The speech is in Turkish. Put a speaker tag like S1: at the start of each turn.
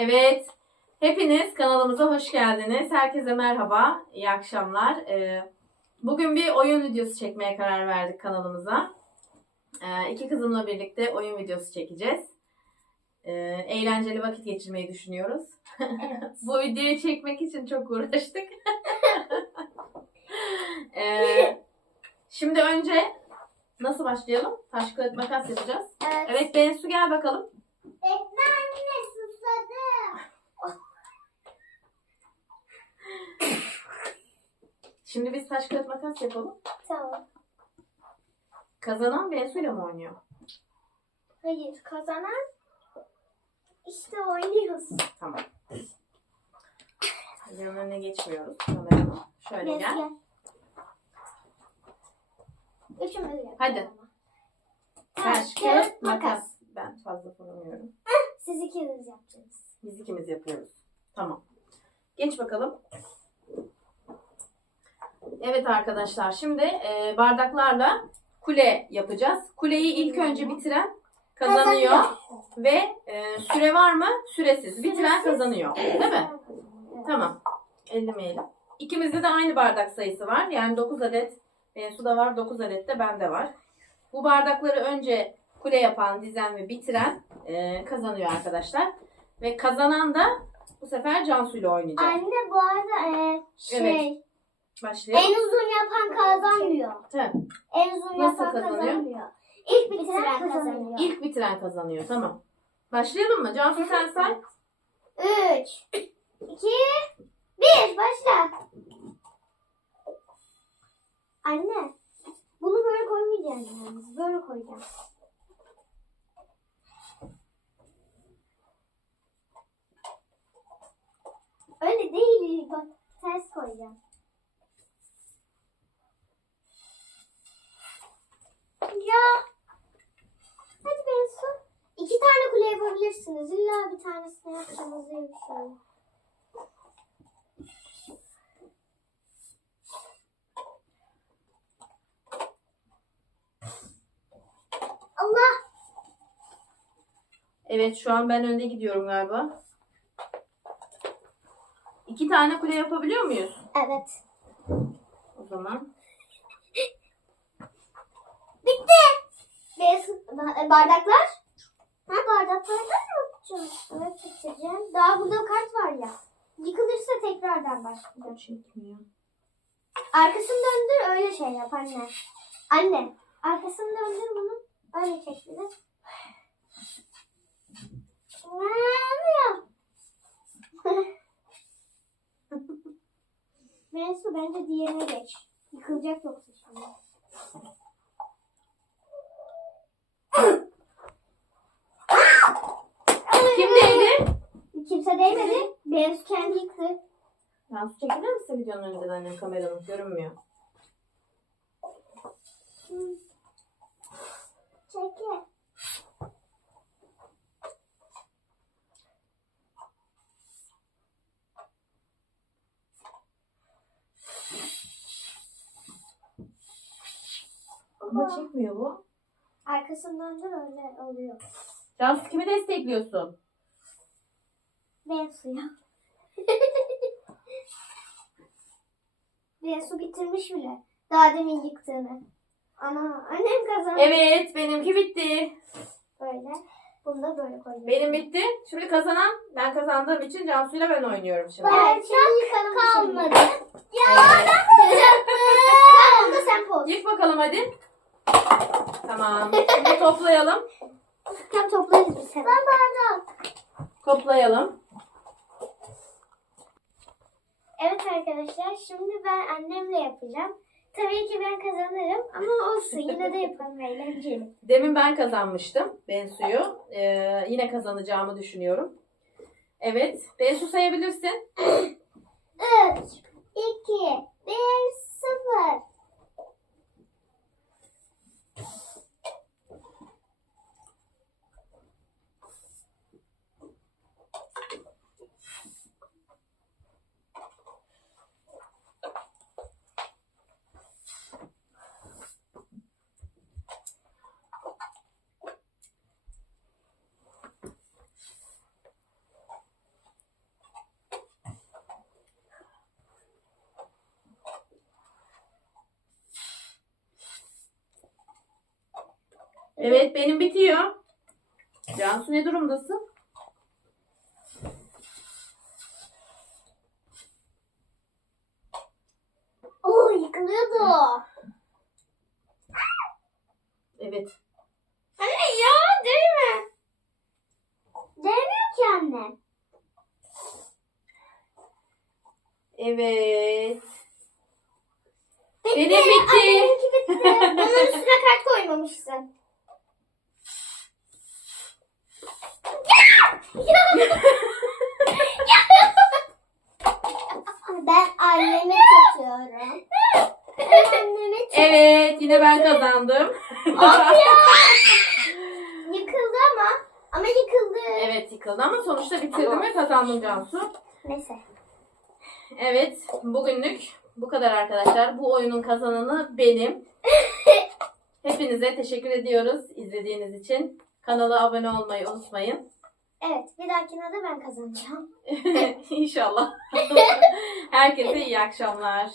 S1: Evet, hepiniz kanalımıza hoş geldiniz. Herkese merhaba, iyi akşamlar. Ee, bugün bir oyun videosu çekmeye karar verdik kanalımıza. Ee, iki kızımla birlikte oyun videosu çekeceğiz. Ee, eğlenceli vakit geçirmeyi düşünüyoruz. Bu videoyu çekmek için çok uğraştık. Şimdi önce nasıl başlayalım? Taş kağıt makas yapacağız.
S2: Evet.
S1: Evet Bensu gel bakalım.
S2: Bekle anne.
S1: Şimdi biz taş kağıt makas yapalım.
S2: Tamam.
S1: Kazanan Bensu ile mi oynuyor?
S2: Hayır kazanan işte oynuyoruz.
S1: Tamam. Kameranın önüne geçmiyoruz. Kameranın. Şöyle gel.
S2: Üçümüz yapalım.
S1: Hadi. Taş, kağıt, makas. Ben fazla tanımıyorum.
S2: Siz ikiniz yapacaksınız.
S1: Biz ikimiz yapıyoruz. Tamam. Geç bakalım. Evet arkadaşlar şimdi e, bardaklarla kule yapacağız. Kuleyi ilk önce bitiren kazanıyor. Ve e, süre var mı? Süresiz. Bitiren kazanıyor. Değil mi? Tamam. Ellemeyelim. İkimizde de aynı bardak sayısı var. Yani 9 adet Bensu'da var, 9 adet de bende var. Bu bardakları önce kule yapan, dizen ve bitiren e, kazanıyor arkadaşlar. Ve kazanan da bu sefer Cansu ile oynayacak.
S2: Anne bu arada e, şey
S1: Başlayalım.
S2: en uzun yapan kazanmıyor.
S1: Tamam.
S2: En uzun
S1: Nasıl
S2: yapan
S1: kazanıyor?
S2: kazanmıyor. İlk bitiren kazanıyor.
S1: İlk bitiren kazanıyor. Tamam. Başlayalım mı? Cansu sen say.
S2: 3 2 1 başla. Anne bunu böyle koymayacaksın yalnız. Böyle koyacağım. Öyle değil. Bak ters koyacağım. Ya. Hadi ben su. İki tane kule yapabilirsiniz. İlla bir tanesini yapacağınızı yapıyorum. Allah.
S1: Evet şu an ben önde gidiyorum galiba. Tane kule yapabiliyor muyuz?
S2: Evet.
S1: O zaman.
S2: Bitti. Ba- bardaklar. Ha bardaklardan mı yapacağım? Evet bitireceğim. Daha burada kart var ya. Yıkılırsa tekrardan başlayacağım.
S1: Çekmiyor.
S2: Arkasını döndür öyle şey yap anne. Anne. Arkasını döndür bunu. Öyle çek bir de. Vermiyor. Mensu bence diğerine geç. Yıkılacak yoksa şimdi.
S1: Kim değdi?
S2: Kimse değmedi. Mensu kendi yıktı.
S1: Cansu çekilir misin videonun önünden annem kameranın? Görünmüyor. Ama çekmiyor bu.
S2: Arkasını döndür öyle oluyor.
S1: Cansu kimi destekliyorsun?
S2: Ben suya. Ben su bitirmiş bile. Daha demin yıktığını. Ana annem kazandı.
S1: Evet benimki bitti.
S2: Böyle. Bunu da böyle koyuyorum.
S1: Benim bitti. Şimdi kazanan ben kazandığım için Cansu'yla ben oynuyorum şimdi.
S2: Ben şimdi kalmadı. Ya ben Tamam da sen poz.
S1: Yık bakalım hadi. Tamam. Şimdi toplayalım.
S2: Tam toplarız biz hemen. Ben bardak.
S1: Toplayalım.
S2: Evet arkadaşlar şimdi ben annemle yapacağım. Tabii ki ben kazanırım ama olsun yine de yapalım eğlenceli.
S1: Demin ben kazanmıştım Bensu'yu. Ee, yine kazanacağımı düşünüyorum. Evet. Bensu sayabilirsin.
S2: 3, 2,
S1: Evet benim bitiyor. Cansu ne durumdasın?
S2: Oo yıkılıyordu.
S1: Evet.
S2: Anne ya değme. Değmiyor ki anne.
S1: Evet. Benim bitti.
S2: Anneminki bitti. Bunun üstüne kart koymamışsın. Ben annemi tutuyorum. Ben annemi tutuyorum.
S1: Evet yine ben kazandım.
S2: Yıkıldı ama. Ama yıkıldı.
S1: evet yıkıldı ama sonuçta bitirdim ve kazandım Cansu.
S2: Neyse.
S1: Evet bugünlük bu kadar arkadaşlar. Bu oyunun kazananı benim. Hepinize teşekkür ediyoruz izlediğiniz için. Kanala abone olmayı unutmayın.
S2: Evet bir dahakine de ben kazanacağım.
S1: İnşallah. Herkese iyi akşamlar.